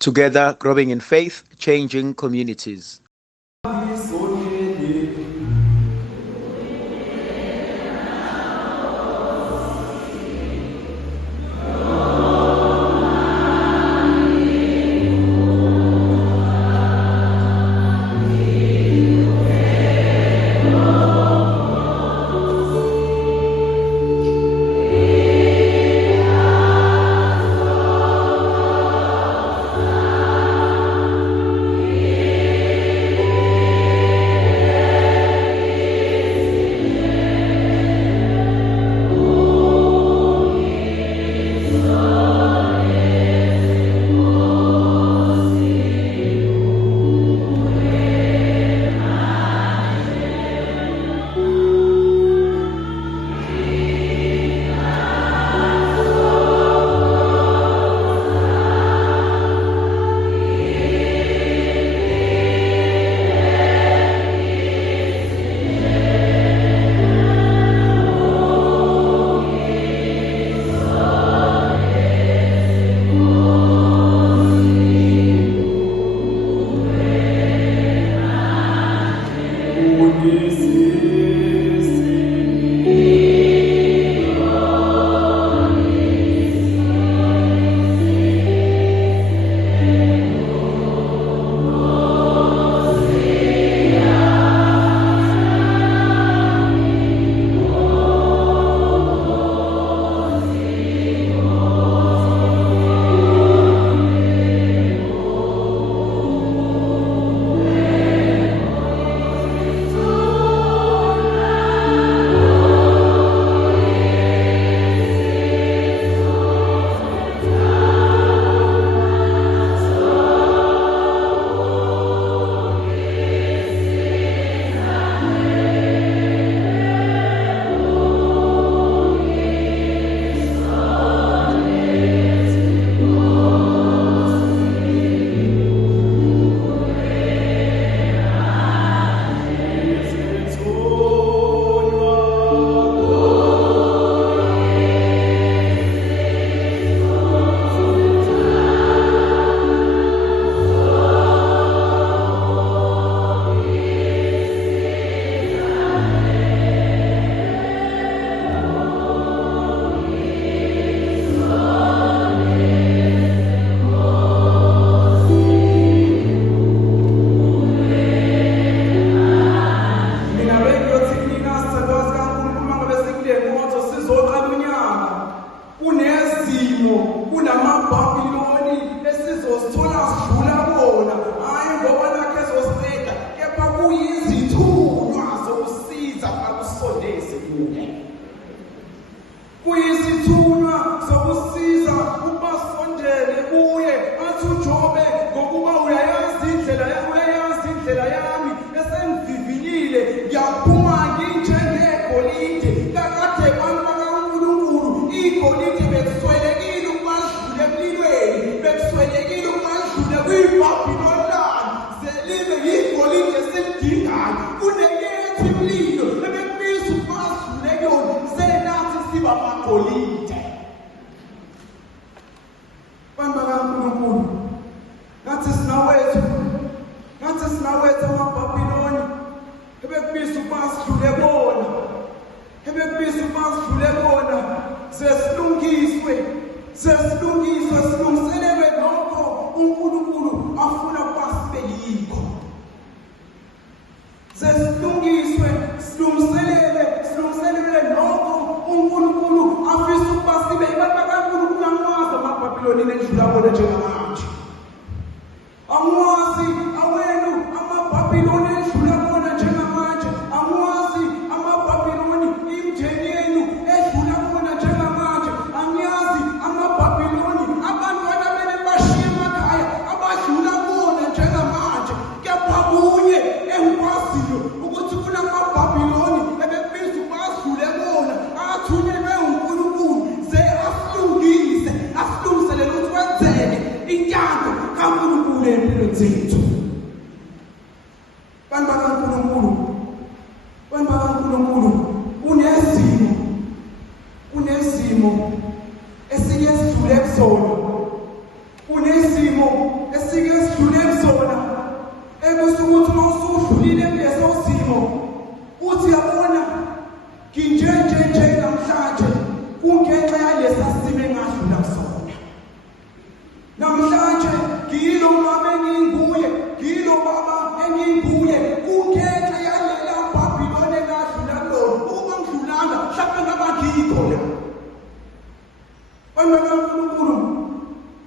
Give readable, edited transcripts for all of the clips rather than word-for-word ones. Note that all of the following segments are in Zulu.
Together, growing in faith, changing communities. unesimo esinye esidlule kusona, unesimo namhlanje ngilo mama enginguye, ngilo baba enginguye, kungenxa yalela Babylon engadlula lona. Ukuba ngidlulanga mhlawumbe ngaba ngikho la. Bantwana kaNkulunkulu,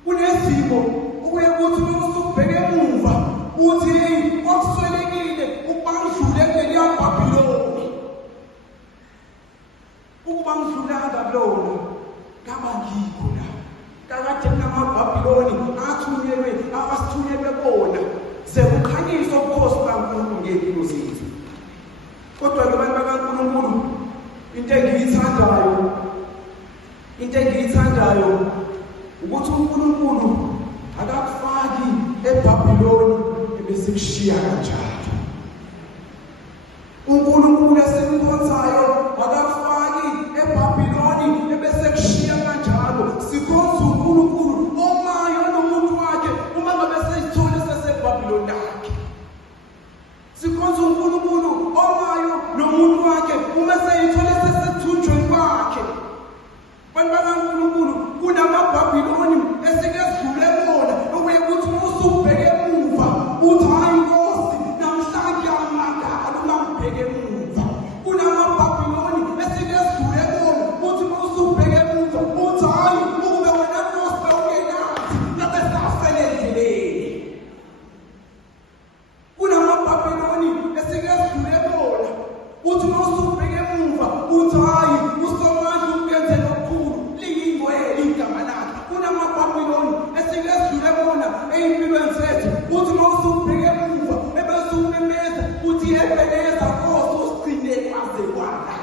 kunezimo ukuye kuthi uma usubheke emuva uthi hey okuswelekile ukuba ngidlule kuleli yaBhabhiloni. Ukuba ngidlulanga kulona ngaba ngikho la. Kakade kunamaBhabhiloni athunyelwe abasithunyelwe bona sekukhanyiswa ubukhosi bukaNkulunkulu ngempilo zethu. Kodwa ke bantu bakaNkulunkulu, into engiyithandayo ukuthi uNkulunkulu akakufaki eBhabhiloni ebese kushiya kanjalo. uNkulunkulu esimkhonzayo akakufaki eBhabhiloni ebese kushiya kanjalo. Sikhonza uNkulunkulu omayo nomuntu wakhe uma ngabe seyithola seseBhabhiloni lakhe. Sikhonza uNkulunkulu omayo nomuntu wakhe uma seyithola sesethunjweni kwakhe. Bantwana kaNkulunkulu, kunamaBhabhiloni esekedlule bona okuye kuthi usubheke emuva uthi hayi Nkosi namhlanje amangala ungambheke emuva. KunamaBhabhiloni esekedlule bona uthi usubheke emuva uthi hayi ukube wena Nkosi ungenathi ngabe safele endleleni. KunamaBhabhiloni esekedlule bona uthi usubheke emuva uthi hayi uSomandla ukuyenzela okukhulu liyingcwele igama lakhe. KunamaBhabhiloni esekedlule bona ey'mpilweni zethu uthi uma usubheke emuva ebese umemeza uthi Ebeneza Nkosi usigcine kwaze kwala.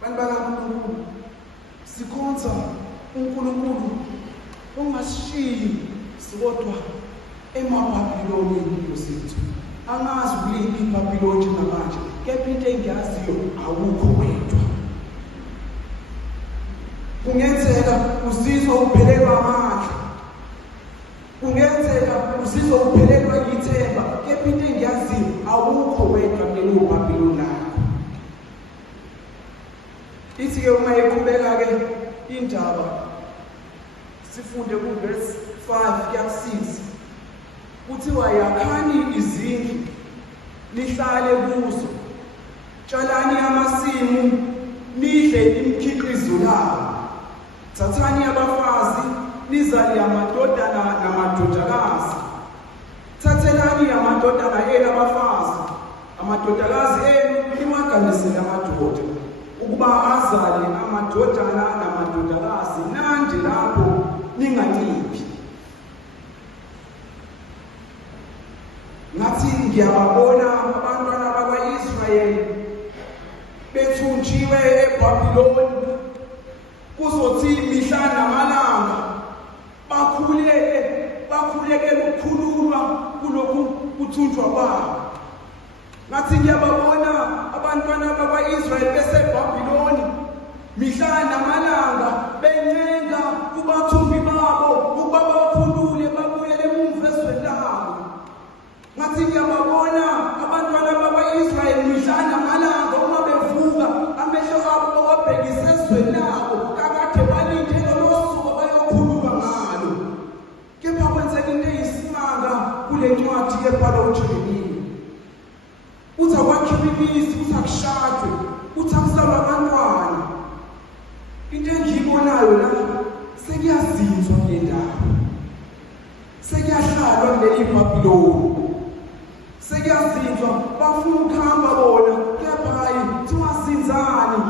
Bantu bakaNkulunkulu, sikhonza uNkulunkulu ongasishiyi sikodwa emaBhabhiloni empilo zethu. Angazi kuliphi iBhabhiloni njengamanje, kepha into engiyaziyo awukho wedwa. Kungenzeka uzizwa uphelelwa amandla, kungenzeka uzizwa uphelelwa yithemba, kepha into engiyaziyo awukho wedwa kulelo Bhabhiloni lakho. Ithi-ke uma eqhubeka-ke indaba sifunde kuverse 5 kuya 6 kuthiwa yakhani izindlu lihlale kuzo, tshalani amasimu nidle imikhiqizo yabo, thathani abafazi nizale amadodana namadodakazi, thathelani amadodana enu abafazi, amadodakazi enu niwaganisele amadoda ukuba azale amadodana namadodakazi, nandi lapho ninganciphi. Ngathi ngiyababona abantwana bakwa-Israyeli bethunjiwe eBhabhiloni kuzothi mihla namalanga bakhuleke ukukhululwa kulokhu kuthunjwa kwabo. Ngathi ngiyababona abantwana bakwa-Israyeli beseBhabhiloni mihla namalanga bencenga kubathumbi babo ukuba bakhulule babuyele emuva ezweni labo. Ngathi ngiyababona abantwana bakwa-Israyeli mihla namalanga uma bevuka amehlo abo bawabhekise ezweni labo kakade balinde lolo suku bayokhululwa ngalo. Kepha kwenzeka into eyisimanga kule ncwadi ebhalwa uJeremiya. Uthi akwakhiwe imizi, uthi akushadwe, uthi akusalwa abantwana. Into engiyibonayo la sekuyazinzwa kule ndawo, sekuyahlalwa kuleli Bhabhiloni, sekuyazinzwa bafuna ukuhamba bona, kepha hayi singazinzani,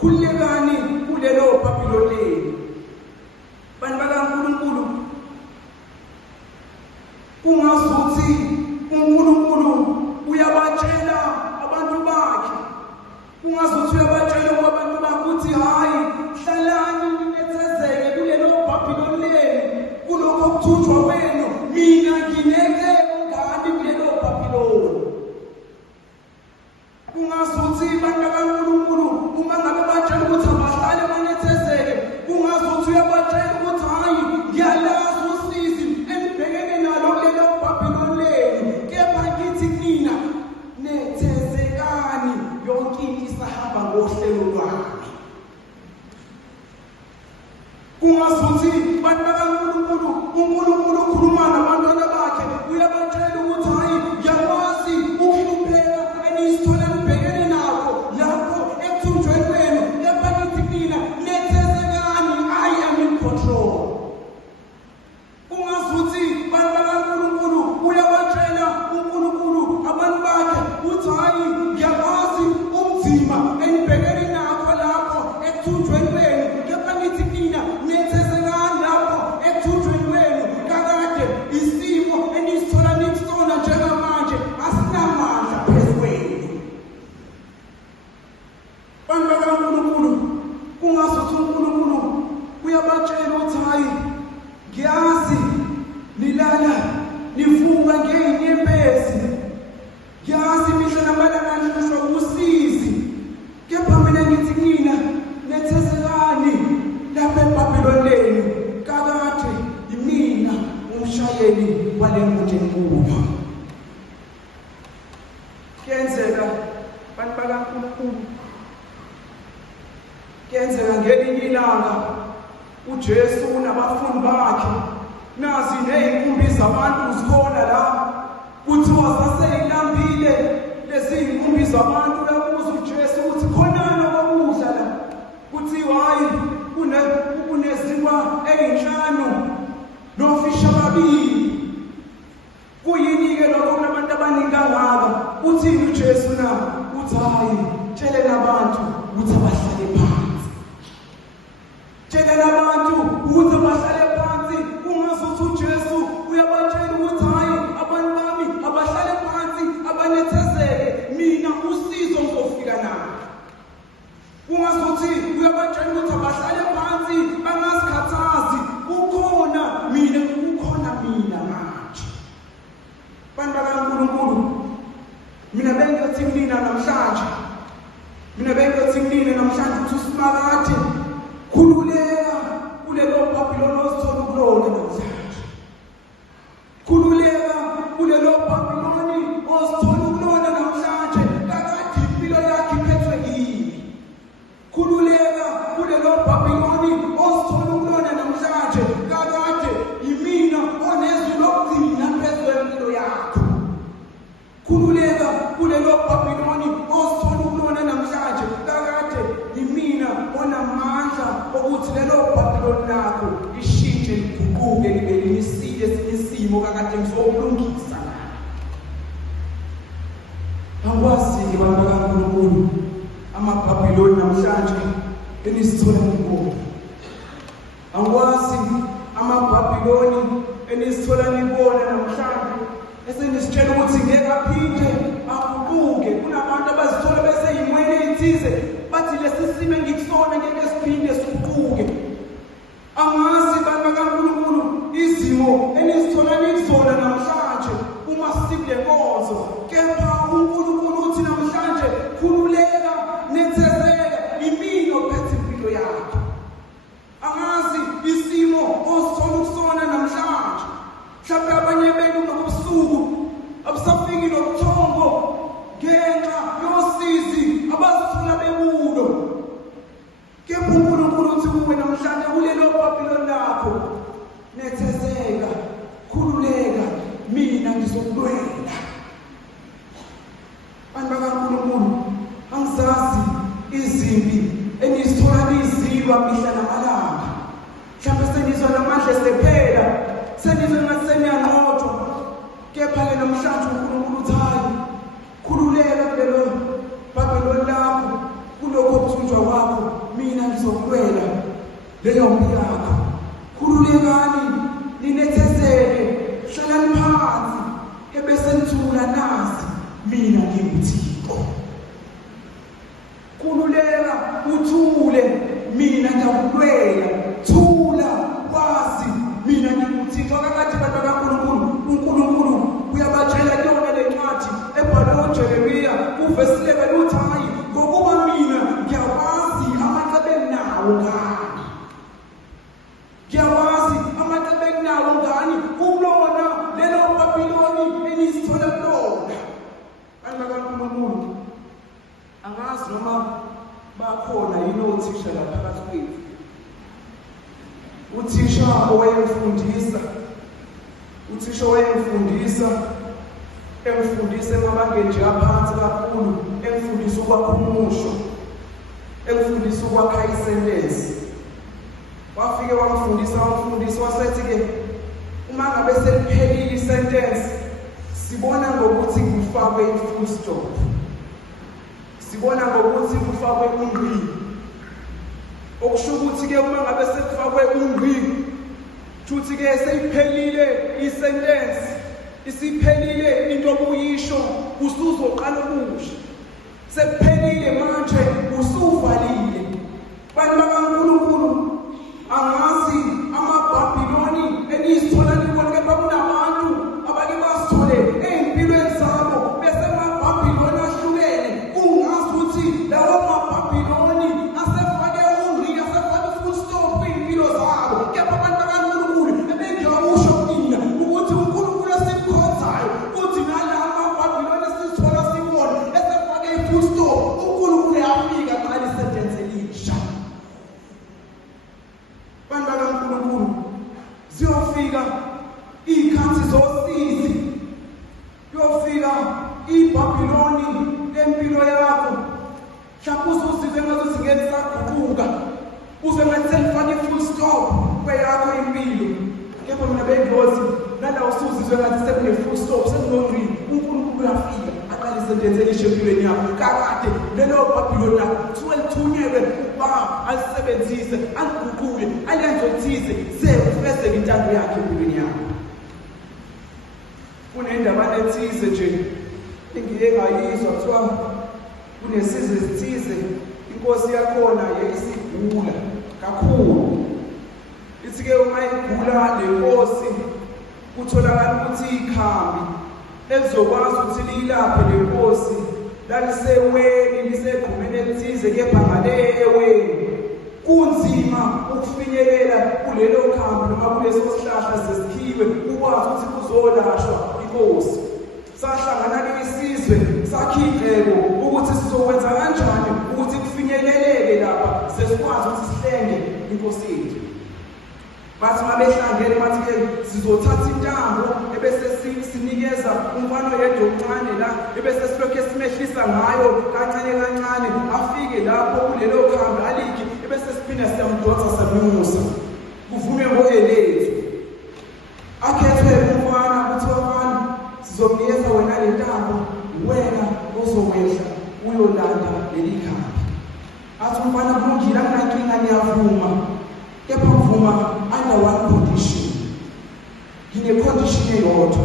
khululekani kulelo Bhabhiloni leli. Bantu bakaNkulunkulu, kungazuthi uNkulunkulu uyabatshela abantu bakhe, kungazuthi uyabatshela abantu bakhe uthi hayi hlalani ninethezeke kulelo Bhabhiloni leli, kulokho kuthunjwa kwenu mina ngineke ungani kulelo Bhabhiloni. kungazuthi bantu bakaNkulunkulu uNkulunkulu ukhuluma nabantwana bakhe uyabatshela ukuthi hayi yakwazi ukuhlupheka enisithola nibhekene nakho lapho ekuthunjweni kwenu lapha nithi mina nethezekani I am in control. Kungazuthi bantu bakaNkulunkulu uyabatshela uNkulunkulu abantu bakhe ukuthi hayi yakwazi umzima enibhekene nakho lapho ekuthunjweni kwenu lapha nithi mina nethezekani lapho ekuthunjweni kwenu kakade isimo enisithola nikusona njengamanje asinamandla phezu kwenu. Bantu bakaNkulunkulu kungazuthi uNkulunkulu uyabatshela ukuthi hayi ngiyazi nilala nivuka ngey'nyembezi, ngiyazi mihla namalanga nihlushwa usizi, kepha mina ngithi kina nethezekani lapha eBhabhiloni lenu kakade yimina umshayeli wale moto enkulu. Kuyenzeka bantu bakaNkulunkulu, kuyenzeka ngelinye ilanga uJesu nabafundi bakhe nazi ney'nkumbi zabantu zikhona la kuthiwa sasey'lambile lezi y'nkumbi zabantu. Uyabuza uJesu ukuthi khonani okokudla la, kuthiwa hayi kunezinkwa ey'nhlanu nofisha ababili. Kuyini-ke lokho kunabantu abaningi kangaka? Uthini uJesu na? Uthi hayi tsheleni abantu ukuthi abahlale phansi, tsheleni abantu ukuthi abahlale phansi. Kungazuthi uJesu uyabatshela ukuthi hayi abantu bami abahlale phansi abanethezeke, mina usizo ngizofika nalo. Kungazuthi uyabatshela ukuthi abahlale phansi bangazikhathazi, kukhona mina manje. Bantu bakaNkulunkulu, mina bengiyothi kunina namhlanje, ukuthi uSimakade khululeka kulelo Bhabhiloni osithola ukulona namhlanje. Khululeka kulelo Bhabhiloni osithola ukulona namhlanje, kakade impilo yakhe iphethwe yini. Khululeka kulelo Bhabhiloni osithola ukulona namhlanje, kakade yimina onezwi lokugcina phezu kwempilo yakho. Khululeka kulelo Bhabhiloni osithola ukulona namhlanje, kakade yimina onamandla ukuthi lelo Bhabhiloni lakho lishintshe liguquke libe limisile isimo kakade ngizokulungisa la. Angikwazi-ke bantu bakaNkulunkulu amaBhabhiloni namhlanje enisithola nibona. Angikwazi amaBhabhiloni enisithola nibona namhlanje esenisitshela ukuthi ngeke aphinde aguquke. Kunabantu abazithola besey'mweni ey'thize bathi lesi simo engikusona ngeke siphinde siguquke. Angazi bantu bakaNkulunkulu izimo enisithola nikuzona namhlanje uma sikule nkonzo, kepha uNkulunkulu uthi namhlanje khululeka, nethezeka, imini ophethe impilo yakho. Angazi isimo osithola ukusona namhlanje, mhlawumbe abanye benu nobusuku abusafiki nobuthongo ngenxa yosizi abazithola bekulo. Kepha uNkulunkulu uthi kuwe namhlanje kulelo Bhabhiloni lakho nethezeka, khululeka, mina ngizokulwela. Bantu bakaNkulunkulu, angizazi izimpi enizithola nizilwa mihla namalanga. Mhlawumbe senizwa namandla esephela, senizwa ngathi seniyanqotshwa, kepha-ke namhlanje uNkulunkulu uthi hayi khululeka kulelo Bhabhiloni lakho, kulokho okuthunjwa kwakho, mina ngizokulwela leyo mpi yakho. Khululekani, ninethezeke, hlalani phansi, ebese nithula nazi mina nginguThixo. Khululeka uthule, mina ngiyakulwela. Thula wazi mina nginguThixo. Kakade bantu bakaNkulunkulu, uNkulunkulu uyabatshela yona le ncwadi ebhalwe uJeremiya uvesi 11 uthi hayi ngokuba mina ngiyakwazi amacebo enginawo ngani. Ngiyakwazi amacebo enginawo ngani kulona lelo Bhabhiloni enisithola kulona. Bantu bakaNkulunkulu, angazi noma bakhona yini othisha la phakathi kwethu wayemfundisa emfundisa emabangeni nje aphansi kakhulu, emfundisa ukwakha umusho, emfundisa ukwakha isentence. Wafike wamfundisa wasethi-ke uma ngabe seliphelile isentence sibona ngokuthi kufakwe i-full stop, sibona ngokuthi kufakwe ungqi. Okusho ukuthi-ke uma ngabe sekufakwe ungqi, futhi-ke seyiphelile isentence, isiphelile into obuyisho, usuzoqala okusha. Sekuphelile manje usuvalile. Bantu bakaNkulunkulu, angazi amaBhabhiloni enizithola nibona kepha kunabantu abake basithole ey'mpilweni zabo bese amaBhabhiloni ahlukene. Ungazi ukuthi lawo maBhabhiloni asefake ungqi, asefake full stop iy'mpilo zabo. Kepha abantu bakaNkulunkulu ebengiyakusho mina ukuthi uNkulunkulu esimkhonzayo uthi nala amaBhabhiloni esizithola sibona esefake i-full stop, uNkulunkulu uyafika qala isentence elisha. Bantu bakaNkulunkulu, ziyofika iy'khathi zosizi, kuyofika iBhabhiloni lempilo yakho. Mhlawumbe uzozizwa engazuthi ngeke saguquka, uzwe ngathi selifake i-full stop kweyakho impilo. Kepha mina bengiyothi nala usuzizwe ngathi sekune-full stop, sekunongqi, uNkulunkulu uyafika aqala isentence elisha empilweni yakho. Kakade lelo Bhabhiloni lakho suke lithunyelwe ukuba alisebenzise, aliguqule, alenze okuthize ze kufezeke intando yakhe empilweni yakho. Kunendaba ethize nje engiye ngayizwa, kuthiwa kunesizwe esithize inkosi yakhona yayisigula kakhulu. Ithi-ke uma igula le nkosi kutholakala ukuthi ikhambi elizokwazi ukuthi liyilaphe le nkosi laliseweni, lisegqumeni elithize, kepha ngale eweni kunzima ukufinyelela kulelo khambi noma kuleso sihlahla sesikhiwe ukwazi ukuthi kuzolashwa inkosi. Sahlangana-ke isizwe sakhidleko ukuthi sizokwenza kanjani ukuthi kufinyeleleke lapha sesikwazi ukuthi sihlenge inkosi yethu. Bathi uma behlangene bathi-ke sizothatha intambo ebese sinikeza umfana oyedwa omncane la, ebese silokhu simehlisa ngayo kancane kancane afike lapho kulelo khambi alikhi, ebese siphinda siyamdonsa samnyusa kuvunywe ngo-elethu. Akhethwe umfana kuthiwa mfana sizomnikeza wena le ntambo, wena ozokwehla uyolanda leli khambi. Athi umfana kulungile, anginankinga, ngiyavuma, kepha ngivuma under one condition. Ngine-condition eyodwa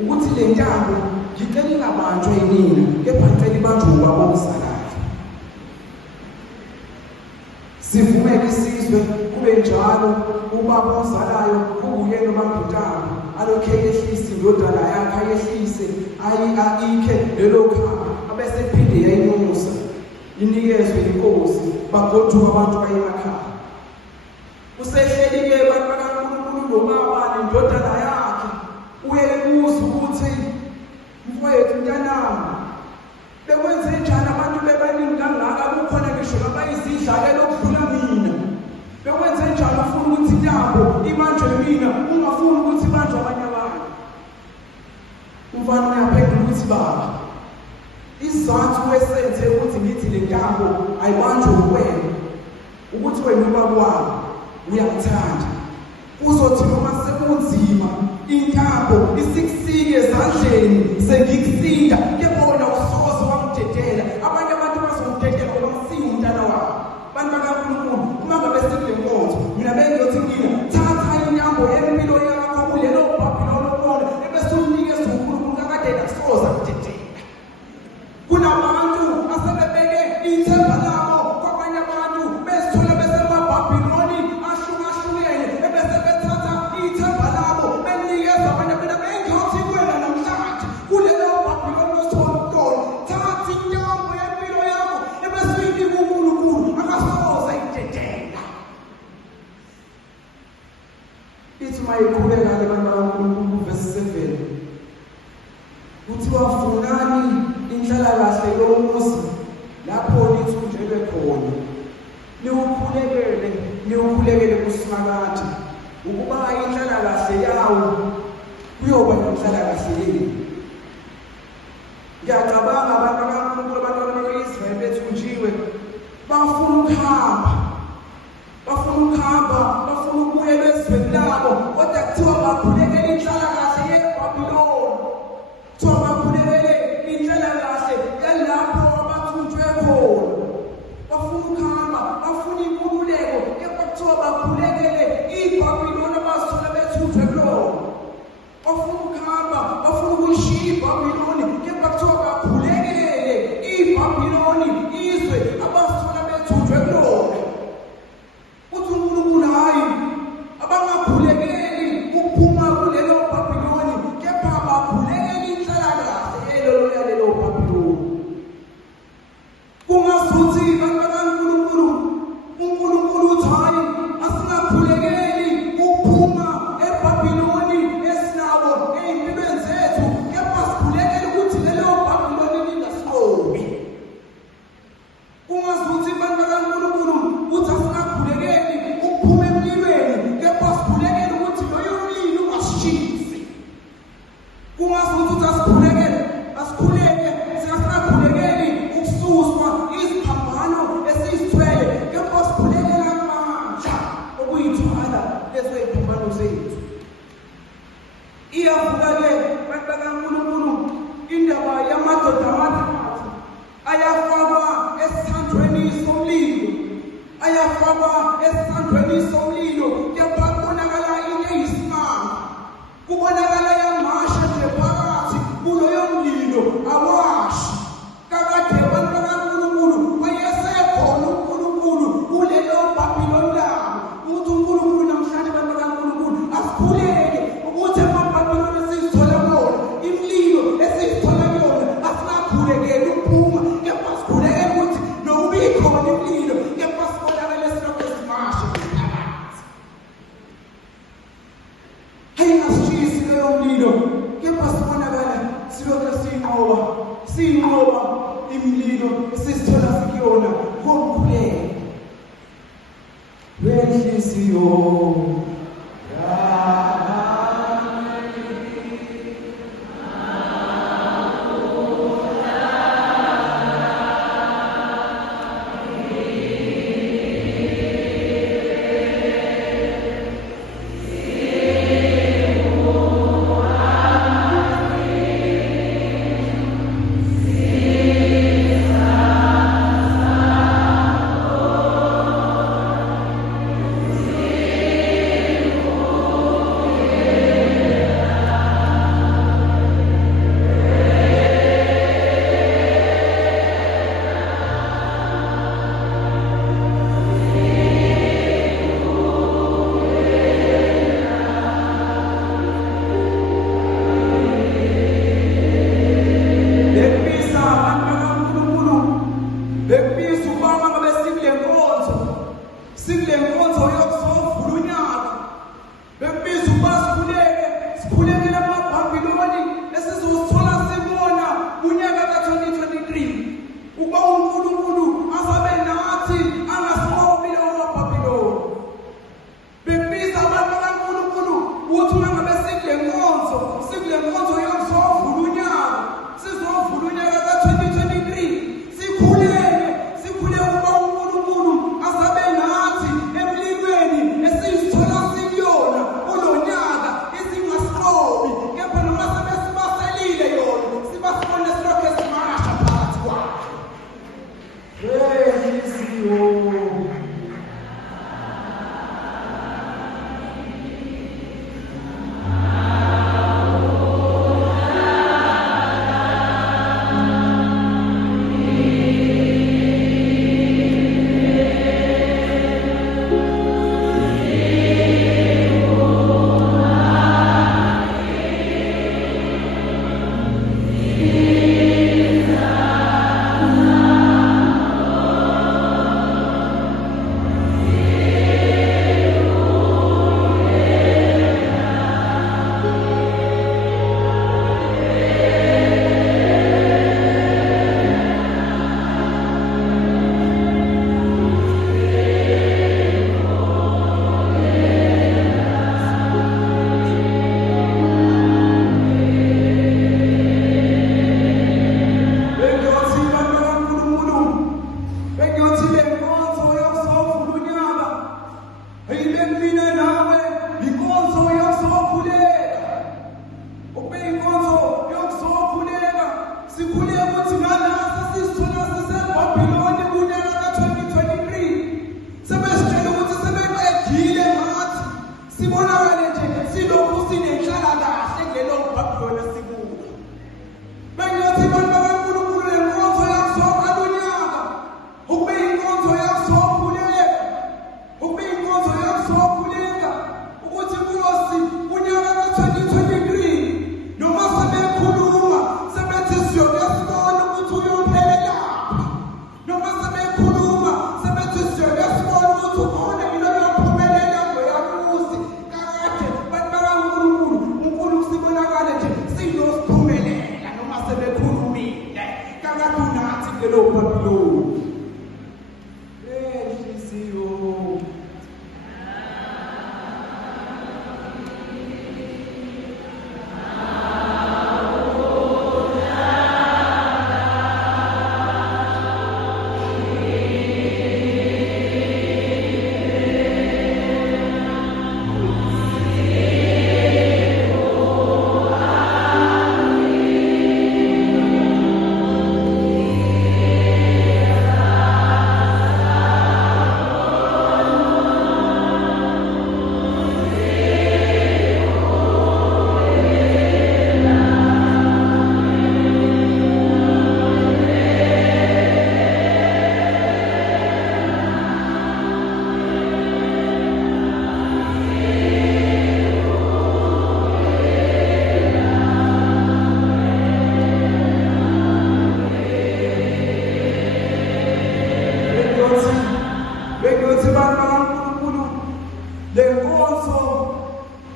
ukuthi le ntambo ngicela ingabanjwa yinina, kepha ngicela ibanjwe ubaba omzalayo. Sivumele isizwe kube njalo, ubaba omzalayo kuyena obambintambo alokhu eyehlise indodana yakhe, ayehlise ayikhe lelo khambi, abese phinde yayinyusa inikezwe inkosi, bagoduka abantu baye emakhaya. Usehleli-ke bantu bakaNkulunkulu lobaba nendodana yakhe, uyebuza ukuthi mfowethu, mntanami, bekwenze njani abantu bebaningi kangaka, kukhona ngisho nabayizidlalela okudlula mina. Bekwenze njani ufuna ukuthi intambo ibanjwe mina ungafuni ukuthi ibanjwe abanye abantu? Umfana uyaphendula ukuthi baba, isizathu esenze ukuthi ngithi le ntambo ayibanjwe uwena ukuthi wena ubaba wami uyamthanda. Uzothi noma sekunzima intambo isikusike ezandleni sengikusinda, kepha wena usoze wamdedela. Abanye abantu bazomdedela ngoba msinga umntana wabo. Bantu bakaNkulunkulu, uma ngabe sikule nkonzo, mina bengiyothi kina, thatha intambo yempilo yakho kulelo Bhabhiloni obona, ebese unikeza uNkulunkulu kakade nasoze akudedela. Kunabantu asebebeke ithemba labo kwabanye abantu besithola besemabhabhiloni ahlukahlukene, ebese bethatha ithemba labo benikeza abanye abantu. Bengiyothi kuwena namhlanje kulelo Bhabhiloni osithola ukutona, thatha intambo yempilo yakho ebese uyinika uNkulunkulu, akasoze ayidedela. Ithi uma iqhubeka-ke abantu bakaNkulunkulu, verse 7, kuthiwa funani inhlalakahle yomuzi lapho nithunjelwe khona, niwukhulekele kusimakade, ukuba inhlalakahle yawo kuyoba nenhlalakahle yenu. Ngiyacabanga abantu bakaNkulunkulu, abantwana bakwa-Israyeli bethunjiwe, bafuna ukuhamba, bafuna ukubuya bezweni labo, kodwa kuthiwa bakhulekele inhlalakahle yeBhabhiloni, kuthiwa bakhulekele inhlalakahle yalapho abathunjwe khona. Bafuna ukuhamba, bafuna inkululeko, kepha kuthiwa bakhulekele iBhabhiloni abazithola bethunjwe kulona. Bafuna ukuhamba, bafuna ukuyishiya iBhabhiloni, kepha kuthiwa bakhulekele iBhabhiloni, izwe abazithola bethunjwe kulona. Uthi uNkulunkulu hayi, abangakhulekeli ukuphuma kulelo Bhabhiloni, kepha bakhulekele inhlalakahle yalelo Bhabhiloni. Kungasuthi abantu bakaNkulunkulu, uNkulunkulu uthi hayi, asingakhulekeli ukuphuma eBhabhiloni esinabo ey'mpilweni zethu, kepha sikhulekele ukuthi lelo Bhabhiloni lingasinqobi. Kungasuthi abantu bakaNkulunkulu uthi asingakhulekeli ukuphuma emlilweni, kepha sikhulekele ukuthi loyo mlilo ungasishisi. Kungasuthi uthi asikhuleke singakhulekeli ukususwa iziphambano esizithwele, kepha sikhulekele amandla okuyithwala lezo y'phambano zethu. Iyavuka-ke abantu bakaNkulunkulu indaba yamadoda amathathu ayafakwa esithandweni somlilo, kepha kubonakala into eyisimanga, kubonakala yamasha nje phakathi kuloyo mlilo awashi. Kakade abantu bakaNkulunkulu wayesekhona uNkulunkulu kulelo Bhabhiloni labo. Uthi uNkulunkulu namhlanje abantu bakaNkulunkulu asikhuleke ukuthi amaBhabhiloni esizithola kuwona, imililo esizithola kuyona, asingakhulekeli ukuphuma, kepha sikhulekele ukuthi nokuba ikhona imililo, kepha sibonakale silokhu simasha phakathi. Ayingasishisi leyo mlilo, kepha sibonakala silokhu siyinqoba imililo esizithola sikuyona ngomkhuleko wenhliziyo. sibonakale nje silokhu sinenhlalakahle kulelo Babylon esikulo. Bengiyothi abantu bakaNkulunkulu lenkonzo yakuzokha kunyaka ukube inkonzo yakuzokhuleka, ukube inkonzo yakuzokhuleka ukuthi Nkosi unyaka ka-2023 noma sebekhuluma sebethi siyobesibona ukuthi uyophela noma sebekhuluma sebethi siyobesibona ukuthi ukhona into yophumelela ngoyakuzi kakade bantu bakaNkulunkulu uNkulunkulu sibonakale nje sinosiphumelela noma sebekhulumile kakade unathi kulelo Babylon.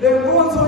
Lenkonzo